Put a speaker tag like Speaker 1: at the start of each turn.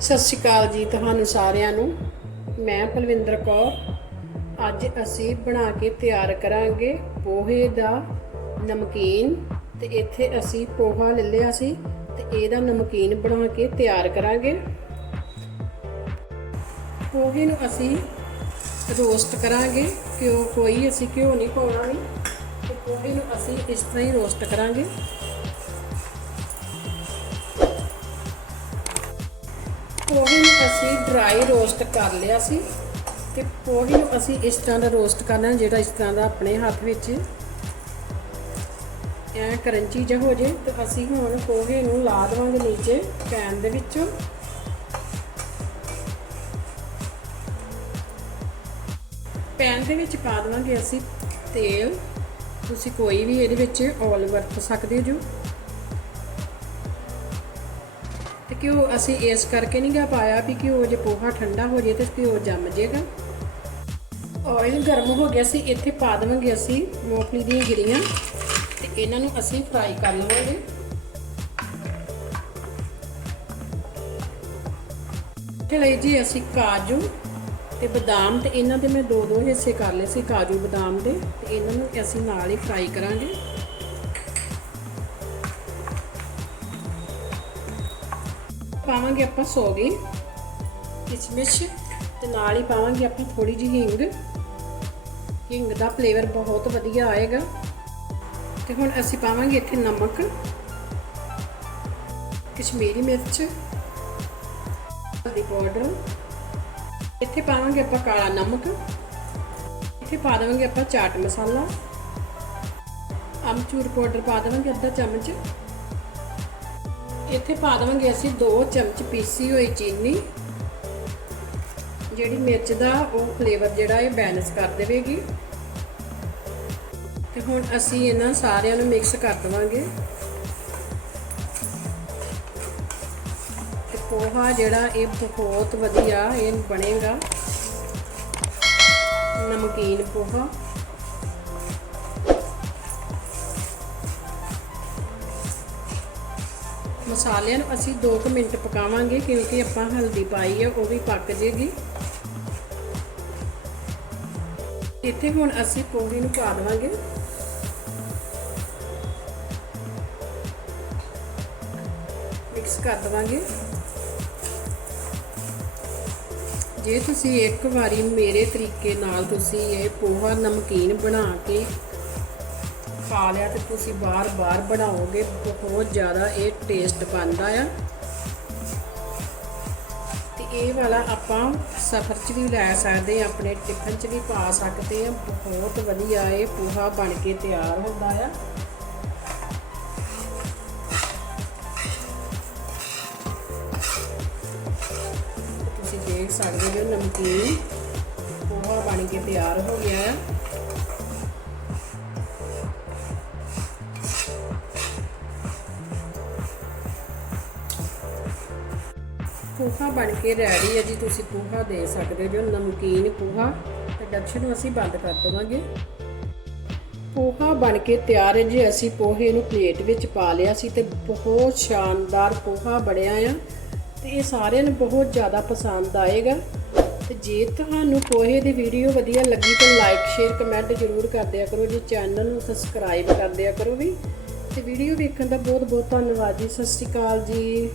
Speaker 1: ਸਤਿ ਸ਼੍ਰੀ ਅਕਾਲ ਜੀ ਤੁਹਾਨੂੰ ਸਾਰਿਆਂ ਨੂੰ। ਮੈਂ ਪਲਵਿੰਦਰ ਕੌਰ। ਅੱਜ ਅਸੀਂ ਬਣਾ ਕੇ ਤਿਆਰ ਕਰਾਂਗੇ ਪੋਹੇ ਦਾ ਨਮਕੀਨ। ਤੇ ਇੱਥੇ ਅਸੀਂ ਪੋਹਾ ਲੈ ਲਿਆ ਸੀ ਤੇ ਇਹਦਾ ਨਮਕੀਨ ਬਣਾ ਕੇ ਤਿਆਰ ਕਰਾਂਗੇ। ਪੋਹੇ ਨੂੰ ਅਸੀਂ ਰੋਸਟ ਕਰਾਂਗੇ। ਕਿਉਂ ਕੋਈ ਅਸੀਂ ਘਿਓ ਨਹੀਂ ਪਾਉਣਾ ਵੀ ਤੇ ਪੋਹੇ ਨੂੰ ਅਸੀਂ ਇਸ ਤਰ੍ਹਾਂ ਹੀ ਰੋਸਟ ਕਰਾਂਗੇ। ਪੋਹੇ ਨੂੰ ਅਸੀਂ ਡਰਾਈ ਰੋਸਟ ਕਰ ਲਿਆ ਸੀ ਤੇ ਪੋਹੇ ਨੂੰ ਅਸੀਂ ਇਸ ਤਰ੍ਹਾਂ ਦਾ ਰੋਸਟ ਕਰਨਾ ਜਿਹੜਾ ਇਸ ਤਰ੍ਹਾਂ ਦਾ ਆਪਣੇ ਹੱਥ ਵਿੱਚ ਐ ਕਰੰਚੀ ਜਿਹਾ ਹੋ ਜੇ ਤੇ ਅਸੀਂ ਹੁਣ ਪੋਹੇ ਨੂੰ ਲਾ ਦੇਵਾਂਗੇ ਨੀਚੇ ਪੈਨ ਦੇ ਵਿੱਚ। ਪੈਨ ਦੇ ਵਿੱਚ ਪਾ ਦੇਵਾਂਗੇ ਅਸੀਂ ਤੇਲ। ਤੁਸੀਂ ਕੋਈ ਵੀ ਇਹਦੇ ਵਿੱਚ ਆਇਲ ਵਰਤ ਸਕਦੇ ਜੋ ਘਿਓ ਅਸੀਂ ਇਸ ਕਰਕੇ ਨਹੀਂ ਗਾ ਪਾਇਆ ਵੀ ਘਿਓ ਜੇ ਪੋਹਾ ਠੰਡਾ ਹੋ ਜੇ ਤੇ ਘਿਓ ਜੰਮ ਜਾਏਗਾ ਆਇਲ ਗਰਮ ਹੋ ਗਿਆ ਸੀ, ਇੱਥੇ ਪਾ ਦੇਵਾਂਗੇ ਅਸੀਂ ਮੂੰਗਫਲੀ ਦੀਆਂ ਗਿਰੀਆਂ ਤੇ ਇਹਨਾਂ ਨੂੰ ਅਸੀਂ ਫਰਾਈ ਕਰ ਲਵਾਂਗੇ। ਤੇ ਲਈ ਜੀ ਅਸੀਂ ਕਾਜੂ ਤੇ ਬਦਾਮ ਤੇ ਇਹਨਾਂ ਦੇ ਮੈਂ ਦੋ ਦੋ ਹਿੱਸੇ ਕਰ ਲਏ ਸੀ, ਕਾਜੂ ਬਦਾਮ ਦੇ ਤੇ ਇਹਨਾਂ ਨੂੰ ਅਸੀਂ ਨਾਲ ਹੀ ਫਰਾਈ ਕਰਾਂਗੇ। ਪਾਵਾਂਗੇ ਆਪਾਂ ਸੋਗੀ ਕਿਸ਼ਮਿਸ਼ ਤੇ ਨਾਲ ਹੀ ਪਾਵਾਂਗੇ ਆਪਾਂ ਥੋੜੀ ਜਿਹੀ ਹਿੰਗ। ਹਿੰਗ ਦਾ ਫਲੇਵਰ ਬਹੁਤ ਵਧੀਆ ਆਏਗਾ। ਤੇ ਹੁਣ ਅਸੀਂ ਪਾਵਾਂਗੇ ਇੱਥੇ ਨਮਕ, ਕਸ਼ਮੀਰੀ ਮਿਰਚ, ਹਲਦੀ ਪਾਊਡਰ। ਇੱਥੇ ਪਾਵਾਂਗੇ ਆਪਾਂ ਕਾਲਾ ਨਮਕ। ਇੱਥੇ ਪਾ ਦੇਵਾਂਗੇ ਆਪਾਂ ਚਾਟ ਮਸਾਲਾ। ਅਮਚੂਰ ਪਾਊਡਰ ਪਾ ਦੇਵਾਂਗੇ ਅੱਧਾ ਚਮਚ। ਇੱਥੇ ਪਾ ਦੇਵਾਂਗੇ ਅਸੀਂ 2 ਚਮਚ ਪੀਸੀ ਹੋਈ ਚੀਨੀ। ਜਿਹੜੀ ਮਿਰਚ ਦਾ ਉਹ ਫਲੇਵਰ ਜਿਹੜਾ ਇਹ ਬੈਲੈਂਸ ਕਰ ਦੇਵੇਗੀ। ਤੇ ਹੁਣ ਅਸੀਂ ਇਹਨਾਂ ਸਾਰਿਆਂ ਨੂੰ ਮਿਕਸ ਕਰ ਦਵਾਂਗੇ। ਤੇ ਪੋਹਾ ਜਿਹੜਾ ਇਹ ਬਹੁਤ ਵਧੀਆ ਇਹ ਬਣੇਗਾ। ਨਮਕੀਨ ਪੋਹਾ। ਮਸਾਲਿਆਂ ਨੂੰ ਅਸੀਂ 2 ਮਿੰਟ ਪਕਾਵਾਂਗੇ ਕਿਉਂਕਿ ਆਪਾਂ ਹਲਦੀ ਪਾਈ ਹੈ ਉਹ ਵੀ ਪੱਕ ਜੇਗੀ। ਇੱਥੇ ਹੁਣ ਅਸੀਂ ਪੋਹੇ ਨੂੰ ਪਾ ਦੇਵਾਂਗੇ। ਮਿਕਸ ਕਰ ਦੇਵਾਂਗੇ। ਜੇ ਤੁਸੀਂ ਇੱਕ ਵਾਰੀ ਮੇਰੇ ਤਰੀਕੇ ਨਾਲ ਤੁਸੀਂ ਇਹ ਪੋਹਾ ਨਮਕੀਨ ਬਣਾ ਕੇ ਖਾ ਲਿਆ ਤੇ ਤੁਸੀਂ ਬਾਰ-ਬਾਰ ਬਣਾਓਗੇ, ਬਹੁਤ ਜ਼ਿਆਦਾ ਇਹ ਟੇਸਟ ਬਣਦਾ ਆ। ਤੇ ਇਹ ਵਾਲਾ ਆਪਾਂ ਸਫ਼ਰ 'ਚ ਵੀ ਲੈ ਸਕਦੇ ਆ, ਆਪਣੇ ਟਿਫਨ 'ਚ ਵੀ ਪਾ ਸਕਦੇ ਆ। ਬਹੁਤ ਵਧੀਆ ਇਹ ਪੋਹਾ ਬਣ ਕੇ ਤਿਆਰ ਹੁੰਦਾ ਆ। ਤੁਸੀਂ ਦੇਖ ਸਕਦੇ ਹੋ ਨਮਕੀਨ ਪੋਹਾ ਬਣ ਕੇ ਤਿਆਰ ਹੋ ਗਿਆ ਆ। ਪੋਹਾ ਬਣ ਕੇ ਰੈਡੀ ਹੈ ਜੀ, ਤੁਸੀਂ ਪੋਹਾ ਦੇ ਸਕਦੇ ਹੋ ਨਮਕੀਨ ਪੋਹਾ। ਪ੍ਰੋਡਕਸ਼ਨ ਨੂੰ ਅਸੀਂ ਬੰਦ ਕਰ ਦੇਵਾਂਗੇ। ਪੋਹਾ ਬਣ ਕੇ ਤਿਆਰ ਹੈ ਜੀ, ਅਸੀਂ ਪੋਹੇ ਨੂੰ ਪਲੇਟ ਵਿੱਚ ਪਾ ਲਿਆ ਸੀ ਤੇ ਬਹੁਤ ਸ਼ਾਨਦਾਰ ਪੋਹਾ ਬਣਿਆ ਆ। ਤੇ ਇਹ ਸਾਰਿਆਂ ਨੂੰ ਬਹੁਤ ਜ਼ਿਆਦਾ ਪਸੰਦ ਆਏਗਾ। ਤੇ ਜੇ ਤੁਹਾਨੂੰ ਪੋਹੇ ਦੀ ਵੀਡੀਓ ਵਧੀਆ ਲੱਗੀ ਤਾਂ ਲਾਈਕ ਸ਼ੇਅਰ ਕਮੈਂਟ ਜ਼ਰੂਰ ਕਰ ਦਿਆ ਕਰੋ ਜੀ। ਚੈਨਲ ਨੂੰ ਸਬਸਕ੍ਰਾਈਬ ਕਰ ਦਿਆ ਕਰੋ ਵੀ। ਤੇ ਵੀਡੀਓ ਵੇਖਣ ਦਾ ਬਹੁਤ ਬਹੁਤ ਧੰਨਵਾਦ ਜੀ। ਸਤਿ ਸ਼੍ਰੀ ਅਕਾਲ ਜੀ।